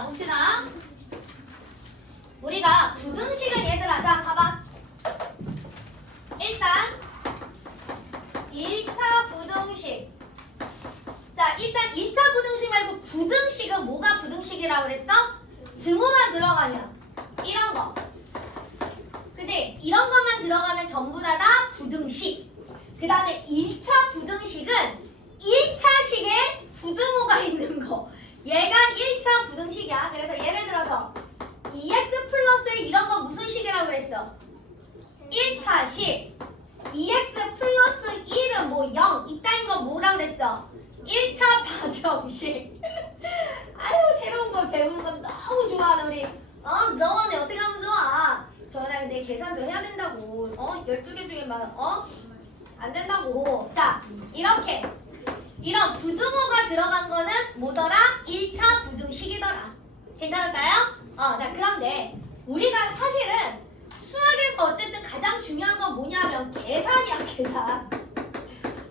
자, 봅시다. 우리가 부등식은 얘들아, 자, 봐봐. 일단 1차 부등식. 자, 일단 1차 부등식 말고 부등식은 뭐가 부등식이라고 그랬어? 등호만 들어가면 이런 거. 그지? 이런 것만 들어가면 전부 다 부등식. 그 다음에 1차 부등식은 1차식에 부등호가 있는 거. 얘가 1차 부등식이야. 그래서 예를 들어서 2x 플러스 1 이런 거 무슨 식이라고 그랬어? 1차식. 2x 플러스 1은 뭐 0. 이따인 거 뭐라고 그랬어? 1차 방정식. 아유, 새로운 걸 배우는 건 너무 좋아하는 우리. 너네 어떻게 하면 좋아? 저나 근데 계산도 해야 된다고. 12개 중에 안 된다고. 자, 이렇게. 이런 부등호가 들어간 거는 뭐더라? 1차 부등식이더라. 괜찮을까요? 자, 그런데 우리가 사실은 수학에서 어쨌든 가장 중요한 건 뭐냐면 계산이야, 계산.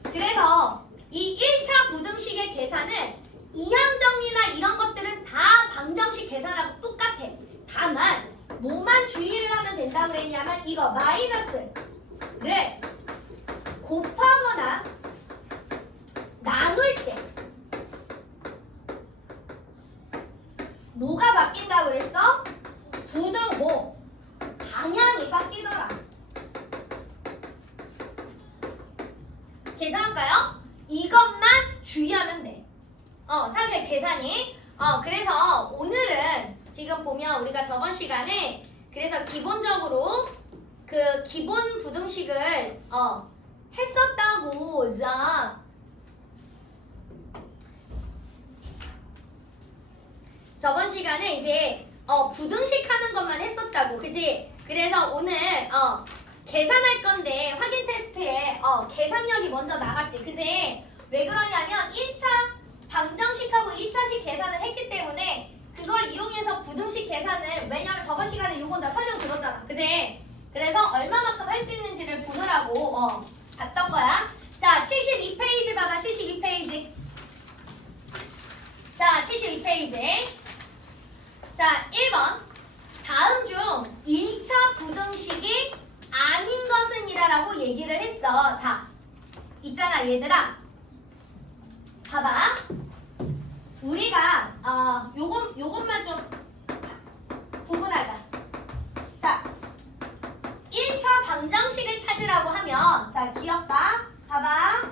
그래서 이 1차 부등식의 계산은 이항정리나 이런 것들은 다 방정식 계산하고 똑같아. 다만 뭐만 주의를 하면 된다고 그랬냐면 이거 마이너스를 곱하거나 나눌 때 뭐가 바뀐다고 그랬어? 부등호 방향이 바뀌더라. 괜찮을까요? 이것만 주의하면 돼. 사실 계산이 그래서 오늘은 지금 보면 우리가 저번 시간에 그래서 기본적으로 그 기본 부등식을 했었다고. 자, 저번 시간에 이제 부등식 하는 것만 했었다고. 그지? 그래서 오늘 계산할 건데 확인 테스트에 계산력이 먼저 나갔지. 그지? 왜 그러냐면 1차 방정식하고 1차식 계산을 했기 때문에 그걸 이용해서 부등식 계산을, 왜냐면 저번 시간에 이건 다 설명 들었잖아. 그지? 그래서 얼마만큼 할 수 있는지를 보느라고 봤던 거야. 자, 72페이지 봐봐. 72페이지. 자, 72페이지. 자, 1번. 다음 중 1차 부등식이 아닌 것은 이라라고 얘기를 했어. 자, 있잖아, 얘들아. 봐봐. 우리가 요것만 좀 구분하자. 자, 1차 방정식을 찾으라고 하면, 자, 귀엽다. 봐봐.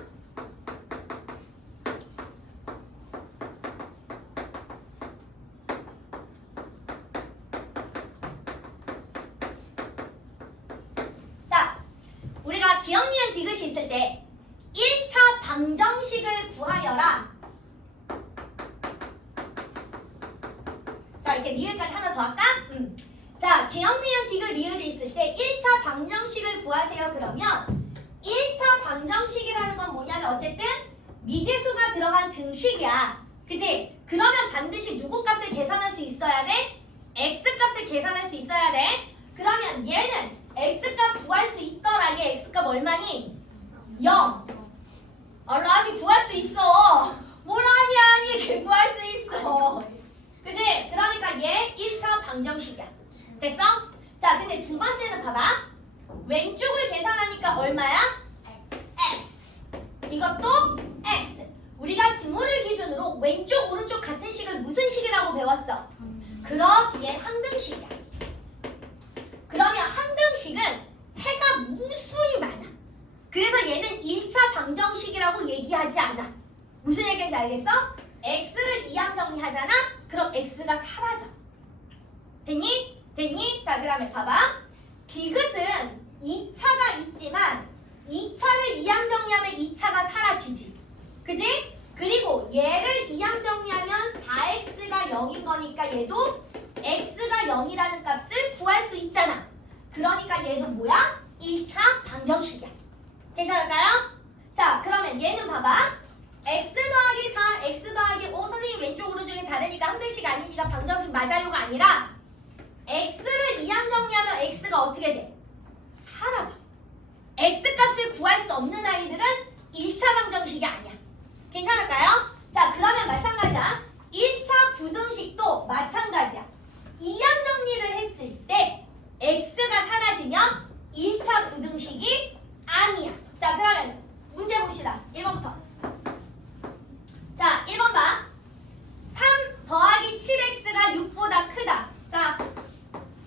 자, 우리가 기억, 니은, 디귿이 있을 때 1차 방정식을 구하여라. 자, 이렇게 리을까지 하나 더 할까? 자, 기억, 니은, 디귿, 리을이 있을 때 1차 방정식을 구하세요. 그러면 1차 방정식이라는 건 뭐냐면 어쨌든 미지수가 들어간 등식이야. 그치? 그러면 반드시 누구 값을 계산할 수 있어야 돼? x 값을 계산할 수 있어야 돼. 그러면 얘는 x 값 구할 수 있더라. 얘 x 값 얼마니? 0. 아직 구할 수 있어. 뭘 아니 걔 구할 수 있어. 그치? 그러니까 얘 1차 방정식이야. 됐어? 자, 근데 두 번째는 봐봐. 왼쪽을 계산하니까 얼마야? x. 이것도 x. 우리가 등호를 기준으로 왼쪽, 오른쪽 같은 식을 무슨 식이라고 배웠어? 그렇지, 얘 항등식이야. 그러면 항등식은 해가 무수히 많아. 그래서 얘는 1차 방정식이라고 얘기하지 않아. 무슨 얘기인지 알겠어? x를 이항 정리하잖아? 그럼 x가 사라져. 됐니? 됐니? 자, 그 다음에 봐봐. 디귿은 2차가 있지만 2차를 이항 정리하면 2차가 사라지지. 그지? 그리고 얘를 이항 정리하면 4x가 0인 거니까 얘도 x가 0이라는 값을 구할 수 있잖아. 그러니까 얘도 뭐야? 1차 방정식이야. 괜찮을까요? 자, 그러면 얘는 봐봐. x 더하기 4, x 더하기 5. 선생님 왼쪽 오른쪽이 다르니까 항등식 아니니까 방정식 맞아요가 아니라 x를 이항 정리하면 x가 어떻게 돼? 사라져. x 값을 구할 수 없는 아이들은 1차 방정식이 아니야. 괜찮을까요? 자, 그러면 마찬가지야. 1차 부등식도 마찬가지. 봅시다. 1번부터. 자, 1번 봐. 3 더하기 7x가 6보다 크다. 자,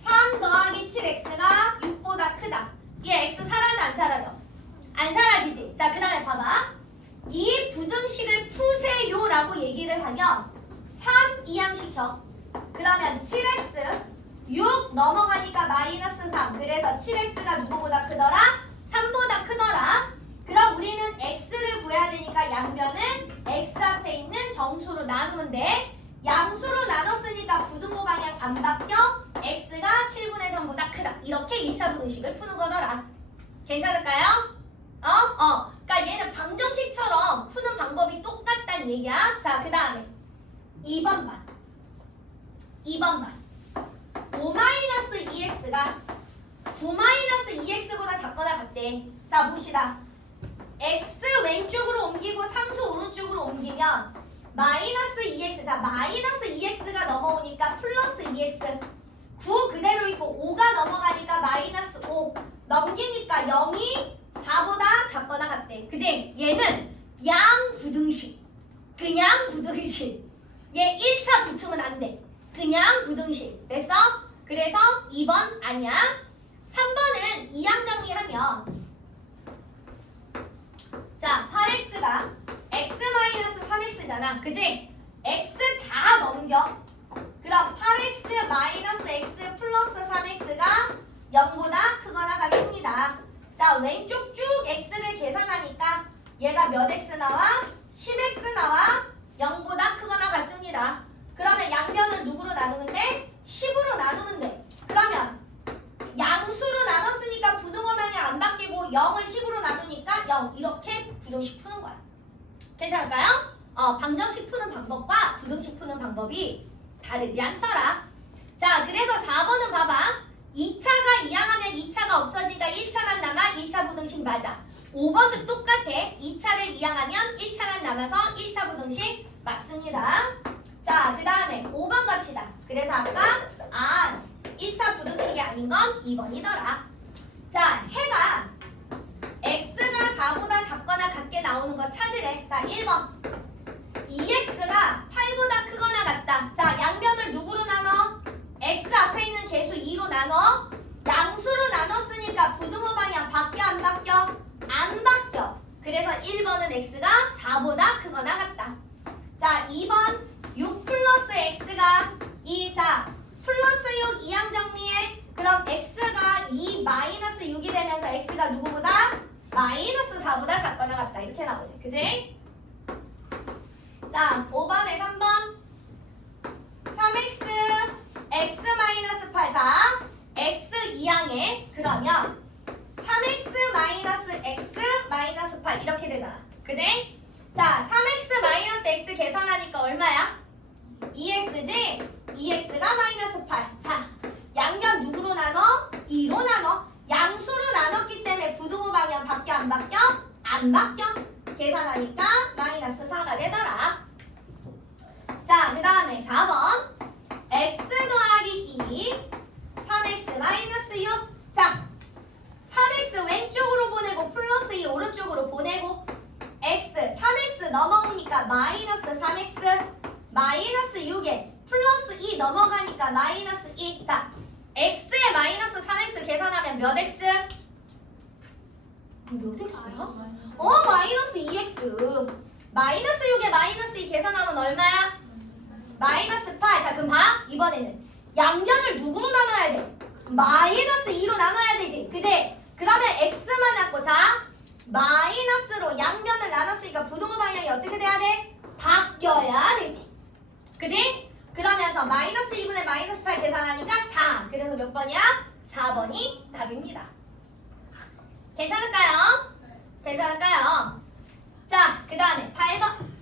3 더하기 7x가 6보다 크다. 얘 x 사라져 안 사라져? 안 사라지지. 자, 그 다음에 봐봐. 이 부등식을 푸세요라고 얘기를 하면 3 이항시켜. 그러면 7x 6 넘어가니까 마이너스 3. 그래서 7x가 누구보다 크더라? 3보다 크더라. 그럼 우리는 x를 구해야 되니까 양변은 x 앞에 있는 정수로 나누면 돼. 양수로 나눴으니까 부등호 방향 안 바뀌어. x가 7분의 3보다 크다. 이렇게 2차 부등식을 푸는 거더라. 괜찮을까요? 그러니까 얘는 방정식처럼 푸는 방법이 똑같다는 얘기야. 자, 그 다음에 2번 봐. 2번 봐. 5-2x가 9-2x보다 작거나 같대. 자, 봅시다. x 왼쪽으로 옮기고 상수 오른쪽으로 옮기면 마이너스 2x. 자, 마이너스 2x가 넘어오니까 플러스 2x. 9 그대로 있고 5가 넘어가니까 마이너스 5. 넘기니까 0이 4보다 작거나 같대. 그지? 얘는 양부등식. 그냥 부등식. 얘 1차 붙으면 안 돼. 그냥 부등식. 됐어? 그래서 2번 아니야. 3번은 이항 정리하면 자, 8x가 x-3x잖아. 그지? x 다 넘겨. 그럼 8x 마이너스 x 플러스 3x가 0보다 크거나 같습니다. 자, 왼쪽 쭉 x를 계산하니까 얘가 몇 x 나와? 10x 나와 0보다 크거나 같습니다. 그러면 양변을 누구로 나누면 돼? 10으로 나누면 돼. 그러면 양수로 나눴으니까 부등호 방향 안 바뀌고 0을 10으로 나누니까 0. 이렇게 부등식 푸는 거야. 괜찮을까요? 방정식 푸는 방법과 부등식 푸는 방법이 다르지 않더라. 자, 그래서 4번은 봐봐. 2차가 이항하면 2차가 없어지니까 1차만 남아 1차 부등식 맞아. 5번도 똑같아. 2차를 이항하면 1차만 남아서 1차 부등식 맞습니다. 자, 그 다음에 5번 갑시다. 그래서 아까 1차 부등식이 아닌 건 2번이더라. 자, 해가 x가 4보다 작거나 같게 나오는 거 찾으래. 자, 1번 2x가 8보다 크거나 같다. 자, 양변을 누구로 나눠? x 앞에 있는 개수 2로 나눠. 양수로 나눴으니까 부등호 방향 바뀌어 안 바뀌어? 안 바뀌어. 그래서 1번은 x가 4보다 크거나 같다. 자, 2번 6 플러스 x가 2. 자, 플러스 6 이항 정리해. 그럼 x가 2 마이너스 6이 되면서 x가 누구보다? 마이너스 4보다 작거나 같다. 이렇게 나오지. 그지? 자, 5번에 3번 3x x 마이너스 8. 자, x 이항에 그러면 3x 마이너스 x 마이너스 8 이렇게 되잖아. 그지? 자, 3x 마이너스 x 계산하니까 얼마야? 2x지? 2x가 마이너스 8. 자, 양변 누구로 나눠? 2로 나눠. 양수로 나눴기 때문에 부등호 방향 바뀌어 안 바뀌어? 안 바뀌어. 계산하니까 마이너스 4가 되더라. 자, 그 다음에 4번 x 더하기 2 3x 마이너스 6. 자, 3x 왼쪽으로 보내고 플러스 2 오른쪽으로 보내고 x 3x 넘어오니까 마이너스 3x 마이너스 6에 플러스 2 넘어가니까 마이너스 2. 자, x에 마이너스 3x 계산하면 몇 x? 몇 x야? 마이너스 2x. 마이너스 6에 마이너스 2 계산하면 얼마야? 마이너스 8. 자, 그럼 봐. 이번에는 양변을 누구로 나눠야 돼? 마이너스 2로 나눠야 되지. 그지? 그 다음에 x만 남고 자, 마이너스로 양변을 나눴으니까 부등호 방향이 어떻게 돼야 돼? 바뀌어야 되지. 그지? 그러면서 마이너스 2분의 마이너스 8 계산하니까 4. 그래서 몇 번이야? 4번이 답입니다. 괜찮을까요? 괜찮을까요? 자, 그 다음에 8번.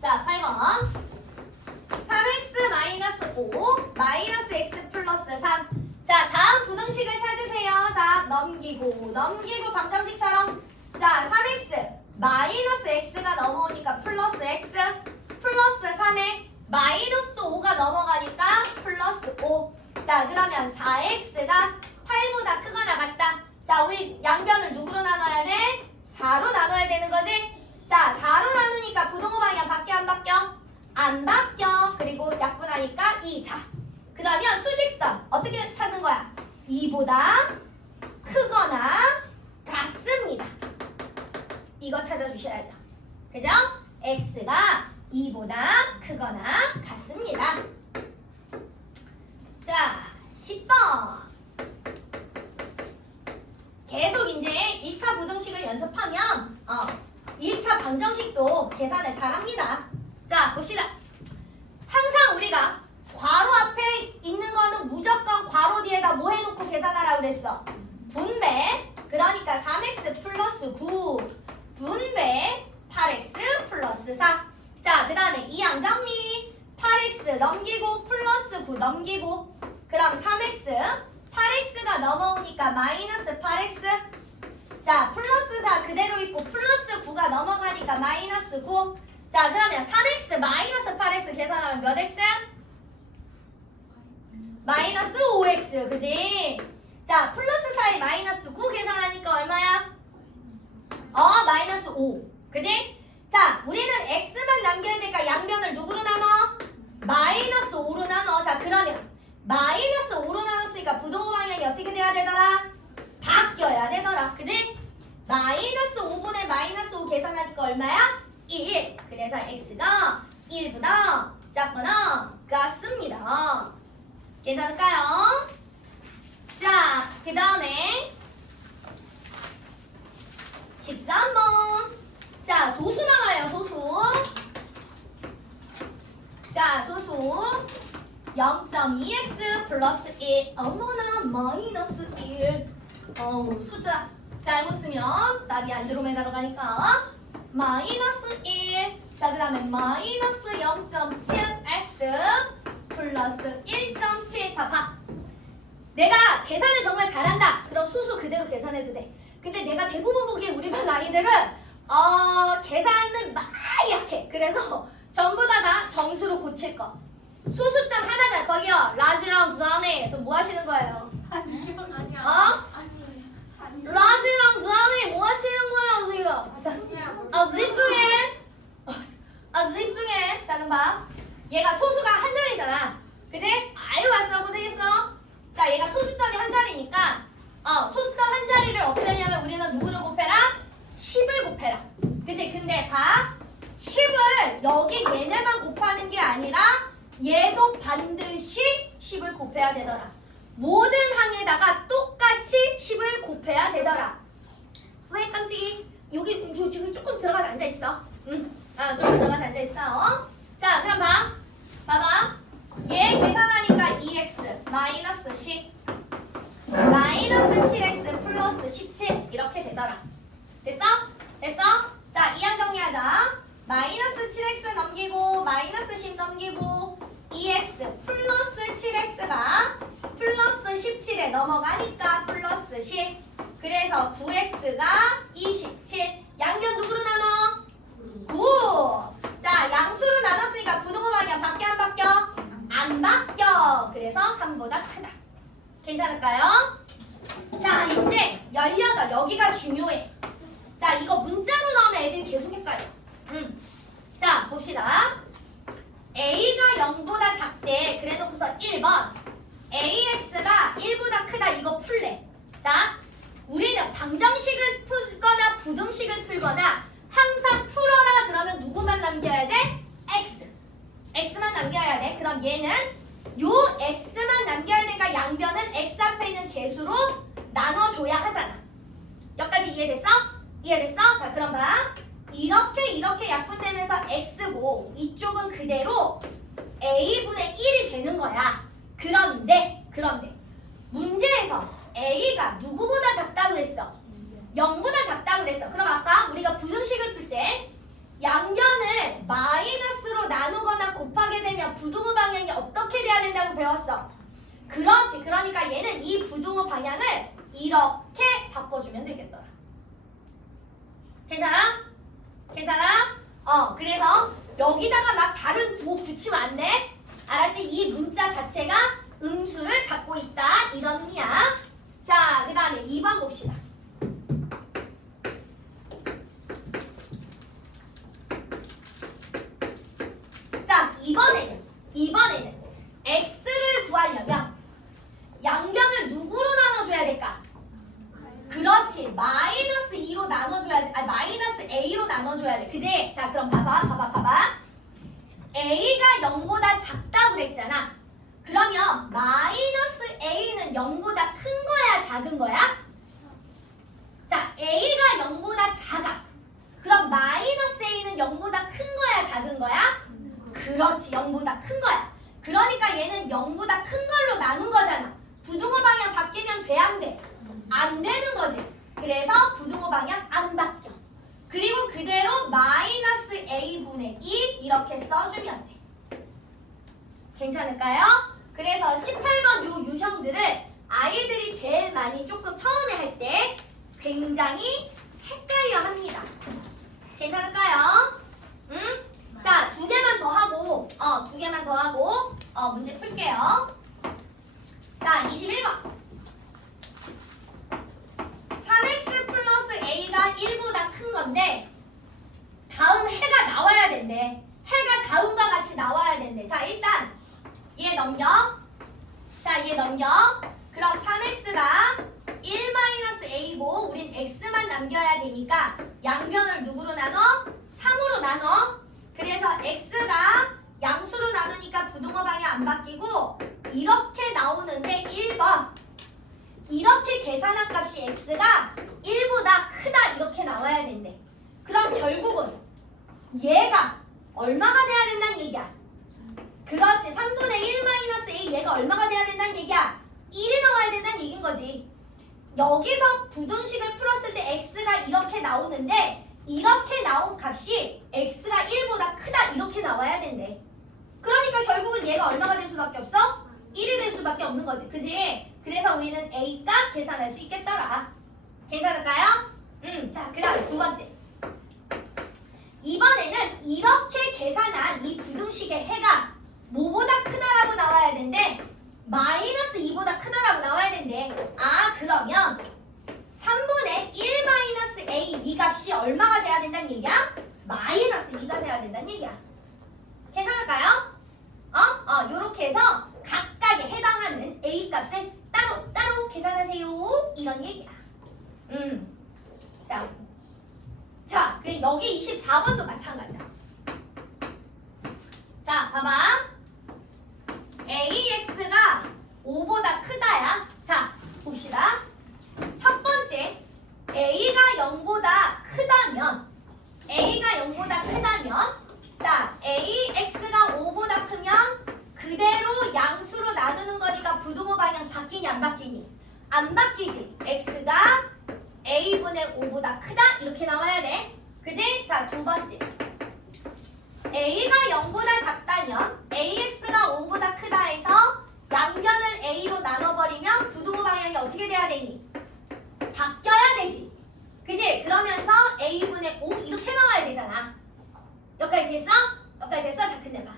자, 8번 3x 마이너스 5 마이너스 x 플러스 3. 자, 다음 부등식을 찾으세요. 자, 넘기고 방정식처럼. 자, 3x 마이너스 x가 넘어오니까 플러스 x 플러스 3에 마이너스 5가 넘어가니까 플러스 5. 자, 그러면 4x가 8보다 크거나 같다. 자, 자, 우리 양변을 누구로 나눠야 돼? 4로 나눠야 되는 거지? 자, 4로 나누니까 부동호 방향 바뀌어 안 바뀌어? 안 바뀌어. 그리고 약분하니까 2. 자, 그러면 수직선 어떻게 찾는 거야? 2보다 크거나 같습니다. 이거 찾아주셔야죠. 그죠? x가 2보다 크거나 같습니다. 자, 10번. 계속 이제 1차 부등식을 연습하면 1차 방정식도 계산을 잘합니다. 자, 봅시다. 항상 우리가 괄호 앞에 있는 거는 무조건 괄호 뒤에다 뭐 해놓고 계산하라고 그랬어? 분배. 그러니까 3x 플러스 9 분배 8x 플러스 4. 자, 그 다음에 이항정리 8x 넘기고 플러스 9 넘기고 그럼 3x 8x가 넘어오니까 마이너스 8x. 자, 플러스 4 그대로 있고 플러스 9가 넘어가니까 마이너스 9. 자, 그러면 3x 마이너스 8x 계산하면 몇 x? 마이너스 5x. 그지? 자, 플러스 4에 마이너스 9 계산하니까 얼마야? 마이너스 5. 그지? 자, 우리는 x만 남겨야 되니까 양변을 누구로 나눠? 마이너스 5로 나눠. 자, 그러면 마이너스 5로 나눴으니까 부동호 방향이 어떻게 돼야 되더라? 바뀌어야 되더라. 그지? 마이너스 5분의 마이너스 5 계산하니까 얼마야? 1. 그래서 x가 1보다 작거나 같습니다. 괜찮을까요? 자, 그 다음에 13번. 자, 소수 나와요. 소수. 자, 소수 0.2x 플러스 1. 어머나 마이너스 1. 숫자 잘못 쓰면 답이 안드로메다로 가니까 마이너스 1. 자, 그 다음에 마이너스 0.7x 플러스 1.7. 자, 봐. 내가 계산을 정말 잘한다. 그럼 소수 그대로 계산해도 돼. 근데 내가 대부분 보기에 우리 반 아이들은 계산은 많이 약해. 그래서 전부 다 정수로 고칠 거. 소수점 하나잖아. 거기요. 라지랑 주안에 뭐 하시는 거예요? 아니요. 라지랑 주안에 뭐 하시는 거예요 지금? 집중해. 집중해. 자, 그럼 봐. 얘가 소수가 한 자리잖아. 그지? 아유, 왔어. 고생했어. 자, 얘가 소수점이 한 자리니까 소수점 한 자리를 없애려면 우리는 누구를 곱해라? 10을 곱해라. 그치? 근데 봐. 10을 여기 얘네만 곱하는 게 아니라 얘도 반드시 10을 곱해야 되더라. 모든 항에다가 똑같이 10을 곱해야 되더라. 왜 깜찍이? 여기 조금 들어가서 앉아있어. 응. 조금 들어가서 앉아있어. 자, 그럼 봐봐. 얘 계산하니까 2x 마이너스 10 마이너스 7x 플러스 17 이렇게 되더라. 됐어? 자, 이항 정리하자. 마이너스 7x 넘기고 마이너스 10 넘기고 2x 플러스 7x가 플러스 17에 넘어가니까 플러스 10. 그래서 9x가 27. 양변 누구로 나눠? 9. 자, 양수로 나눴으니까 부동호 방향 바뀌어 안 바뀌어? 안 바뀌어. 그래서 3보다 크다. 괜찮을까요? 자, 이제 18. 여기가 중요해. 자, 이거 문자로 나오면 애들이 계속 헷갈려. 자, 봅시다. a가 0보다 작대. 그래놓고서 1번 ax가 1보다 크다. 이거 풀래. 자, 우리는 방정식을 풀거나 부등식을 풀거나 항상 풀어라 그러면 누구만 남겨야 돼? x만 남겨야 돼. 그럼 얘는 요 x만 남겨야 되니까 양변은 x 앞에 있는 개수로 나눠줘야 하잖아. 여기까지 이해됐어? 자, 그럼 봐. 이렇게 약분되면서 x고 이쪽은 그대로 a분의 1이 되는 거야. 그런데 문제에서 a가 누구보다 작다고 그랬어? 0보다 작다고 그랬어. 그럼 아까 우리가 부등식을 풀 때 양변을 마이너스로 나누거나 곱하게 되면 부등호 방향이 어떻게 돼야 된다고 배웠어? 그렇지. 그러니까 얘는 이 부등호 방향을 이렇게 바꿔주면 되겠더라. 괜찮아? 그래서 여기다가 막 다른 부호 붙이면 안 돼. 알았지? 이 문자 자체가 음수를 갖고 있다. 이런 의미야. 자, 그 다음에 2번 봅시다. 자, 이번에는 x를 구하려면 양변을 누구로 나눠줘야 될까? 그렇지. 마이너스 2로 나눠줘야 돼. 아, 마이너스 a로 나눠줘야 돼. 그지? 자, 그럼 봐봐. a가 0보다 작다고 그랬잖아. 그러면 마이너스 a는 0보다 큰 거야, 작은 거야? 자, a가 0보다 작아. 그럼 마이너스 a는 0보다 큰 거야, 작은 거야? 그렇지, 0보다 큰 거야. 그러니까 얘는 0보다 큰 걸로 나눈 거잖아. 부등호 방향 바뀌면 돼, 안 돼? 안 되는 거지. 그래서 부등호 방향 안 바뀌어. 그리고 그대로 마이너스 a분의 2 이렇게 써주면 돼. 괜찮을까요? 그래서 18번 요 유형들을 아이들이 제일 많이 조금 처음에 할 때 굉장히 헷갈려 합니다. 괜찮을까요? 응? 자, 두 개만 더 하고 문제 풀게요. 자, 21번. 3x 플러스 a가 1보다 큰 건데 다음 해가 나와야 된대. 해가 다음과 같이 나와야 된대. 자, 일단 얘 넘겨. 그럼 3x가 1-a고 우린 x만 남겨야 되니까 양변을 누구로 나눠? 3으로 나눠. 그래서 x가 양수로 나누니까 부등호 방향 안 바뀌고 이렇게 나오는데 1번. 이렇게 계산한 값이 x가 1보다 크다 이렇게 나와야 된대. 그럼 결국은 얘가 얼마가 돼야 된다는 얘기야? 그렇지. 3분의 1-a 얘가 얼마가 돼야 된다는 얘기야? 1이 나와야 된다는 얘기인 거지. 여기서 부등식을 풀었을 때 x가 이렇게 나오는데 이렇게 나온 값이 x가 1보다 크다 이렇게 나와야 된대. 그러니까 결국은 얘가 얼마가 될 수밖에 없어? 1이 될 수밖에 없는 거지. 그지? 그래서 우리는 a 값 계산할 수 있겠더라. 괜찮을까요? 자, 그 다음에 두 번째. 이번에는 이렇게 계산한 이 부등식의 해가 뭐보다 크다라고 나와야 된대? 마이너스 2보다 크다라고 나와야 된대. 아, 그러면 3분의 1-a 이 값이 얼마가 돼야 된다는 얘기야? 마이너스 2가 돼야 된다는 얘기야. 괜찮을까요? 요렇게 해서 각각에 해당하는 a 값을 따로 계산하세요. 이런 얘기야. 자, 여기 24번도 마찬가지야. 자, 봐봐. AX가 5보다 크다야. 자, 봅시다. 첫 번째, A가 0보다 크다면, 자, AX가 5보다 크면 그대로 양수로 나누는 거니까 부등호 방향 바뀌니 안 바뀌니? 안 바뀌지. X가 A분의 5보다 크다 이렇게 나와야 돼. 그지? 자, 두 번째. A가 0보다 작다면 AX가 5보다 크다 해서 양변을 A로 나눠버리면 부등호 방향이 어떻게 돼야 되니? 바뀌어야 되지. 그지? 그러면서 A분의 5 이렇게 나와야 되잖아. 여기까지 됐어? 자, 근데 봐.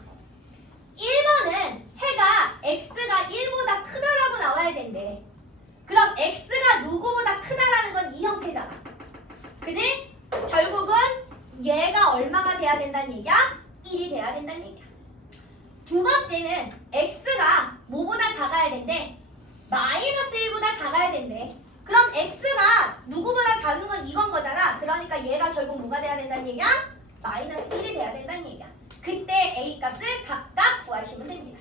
1번은 해가 X가 1보다 크다라고 나와야 된대. 그럼 X가 누구보다 크다라는 건 이 형태잖아. 그지? 결국은 얘가 얼마가 돼야 된다는 얘기야? 1이 돼야 된다는 얘기야. 두 번째는 X가 뭐보다 작아야 된대? 마이너스 1보다 작아야 된대. 그럼 X가 누구보다 작은 건 이건 거잖아. 그러니까 얘가 결국 뭐가 돼야 된다는 얘기야? 마이너스 1이 돼야 된다는 얘기야. 그때 A 값을 각각 구하시면 됩니다.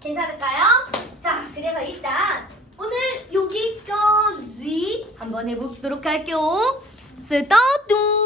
괜찮을까요? 자, 그래서 일단 오늘 여기까지 한번 해보도록 할게요. 스타트!